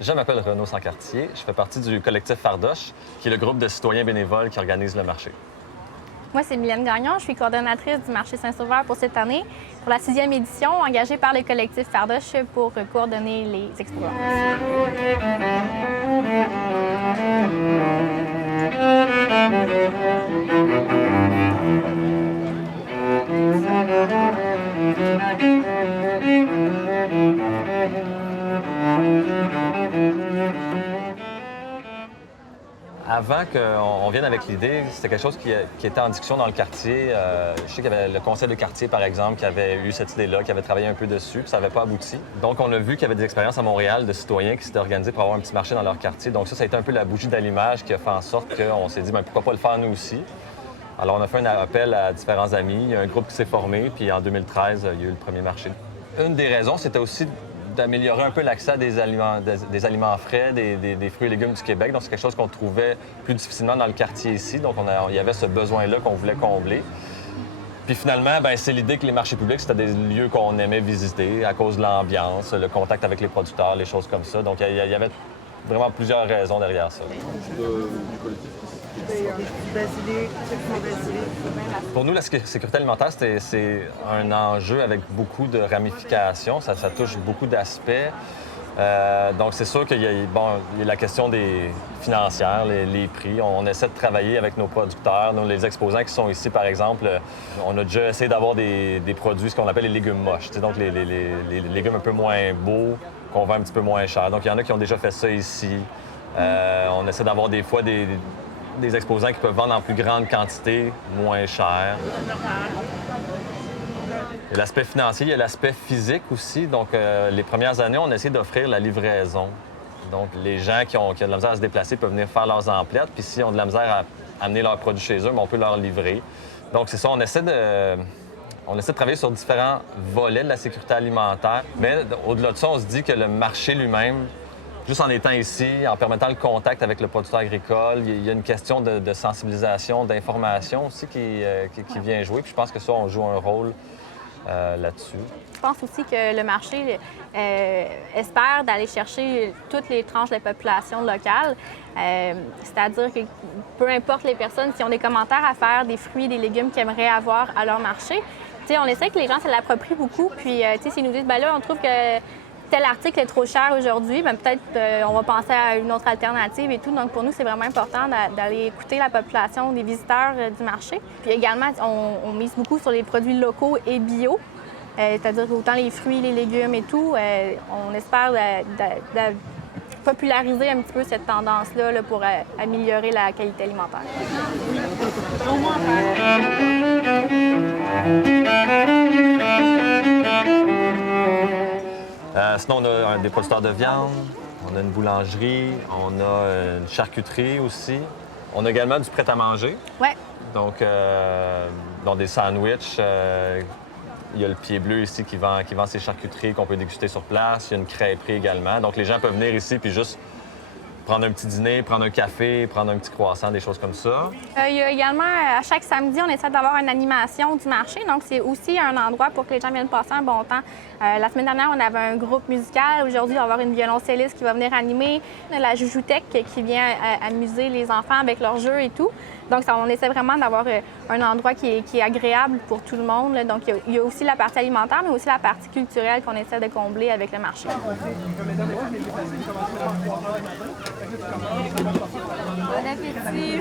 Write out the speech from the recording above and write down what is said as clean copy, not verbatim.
Je m'appelle Renaud Sancartier. Je fais partie du collectif Fardoche, qui est le groupe de citoyens bénévoles qui organise le marché. Moi, c'est Mylène Gagnon. Je suis coordonnatrice du marché Saint-Sauveur pour cette année, pour la 6e édition, engagée par le collectif Fardoche pour coordonner les exposants. Avant qu'on vienne avec l'idée, c'était quelque chose qui était en discussion dans le quartier. Je sais qu'il y avait le conseil de quartier, par exemple, qui avait eu cette idée-là, qui avait travaillé un peu dessus, puis ça n'avait pas abouti. Donc, on a vu qu'il y avait des expériences à Montréal de citoyens qui s'étaient organisés pour avoir un petit marché dans leur quartier. Donc ça a été un peu la bougie d'allumage qui a fait en sorte qu'on s'est dit, bien, pourquoi pas le faire nous aussi? Alors, on a fait un appel à différents amis. Il y a un groupe qui s'est formé, puis en 2013, il y a eu le premier marché. Une des raisons, c'était aussi d'améliorer un peu l'accès à des aliments frais, des fruits et légumes du Québec. Donc, c'est quelque chose qu'on trouvait plus difficilement dans le quartier ici. Donc, il y avait ce besoin-là qu'on voulait combler. Puis finalement, bien, c'est l'idée que les marchés publics, c'était des lieux qu'on aimait visiter à cause de l'ambiance, le contact avec les producteurs, les choses comme ça. Donc, il y avait vraiment plusieurs raisons derrière ça. Pour nous, la sécurité alimentaire, c'est un enjeu avec beaucoup de ramifications. Ça touche beaucoup d'aspects. Donc, c'est sûr qu'il y a la question des financières, les prix. On essaie de travailler avec nos producteurs, les exposants qui sont ici, par exemple. On a déjà essayé d'avoir des produits, ce qu'on appelle les légumes moches. Donc, les légumes un peu moins beaux, qu'on vend un petit peu moins cher. Donc, il y en a qui ont déjà fait ça ici. On essaie d'avoir des fois des exposants qui peuvent vendre en plus grande quantité, moins cher. Il y a l'aspect financier, il y a l'aspect physique aussi. Donc, les premières années, on a essayé d'offrir la livraison. Donc, les gens qui ont de la misère à se déplacer peuvent venir faire leurs emplettes. Puis s'ils ont de la misère à amener leurs produits chez eux, bien, on peut leur livrer. Donc, c'est ça, on essaie de travailler sur différents volets de la sécurité alimentaire. Mais au-delà de ça, on se dit que le marché lui-même, juste en étant ici, en permettant le contact avec le producteur agricole, il y a une question de sensibilisation, d'information aussi qui vient jouer. Puis je pense que ça, on joue un rôle là-dessus. Je pense aussi que le marché espère d'aller chercher toutes les tranches de la population locale. C'est-à-dire que peu importe les personnes, s'ils ont des commentaires à faire, des fruits et des légumes qu'ils aimeraient avoir à leur marché, on essaie que les gens se l'approprient beaucoup. Puis, s'ils nous disent, bien là, on trouve que tel article est trop cher aujourd'hui, bien, peut-être on va penser à une autre alternative et tout. Donc, pour nous, c'est vraiment important d'aller écouter la population des visiteurs du marché. Puis également, on mise beaucoup sur les produits locaux et bio, c'est-à-dire autant les fruits, les légumes et tout. On espère de populariser un petit peu cette tendance-là là, pour améliorer la qualité alimentaire. Sinon, on a des producteurs de viande, on a une boulangerie, on a une charcuterie aussi. On a également du prêt-à-manger. Oui. Donc, dans des sandwichs, il y a le Pied Bleu ici qui vend ses charcuteries qu'on peut déguster sur place. Il y a une crêperie également. Donc, les gens peuvent venir ici puis juste prendre un petit dîner, prendre un café, prendre un petit croissant, des choses comme ça. Il y a également, à chaque samedi, on essaie d'avoir une animation du marché. Donc, c'est aussi un endroit pour que les gens viennent passer un bon temps. La semaine dernière, on avait un groupe musical. Aujourd'hui, on va avoir une violoncelliste qui va venir animer. La Joujoutech qui vient amuser les enfants avec leurs jeux et tout. Donc, on essaie vraiment d'avoir un endroit qui est agréable pour tout le monde. Donc, il y a aussi la partie alimentaire, mais aussi la partie culturelle qu'on essaie de combler avec le marché. Bon appétit!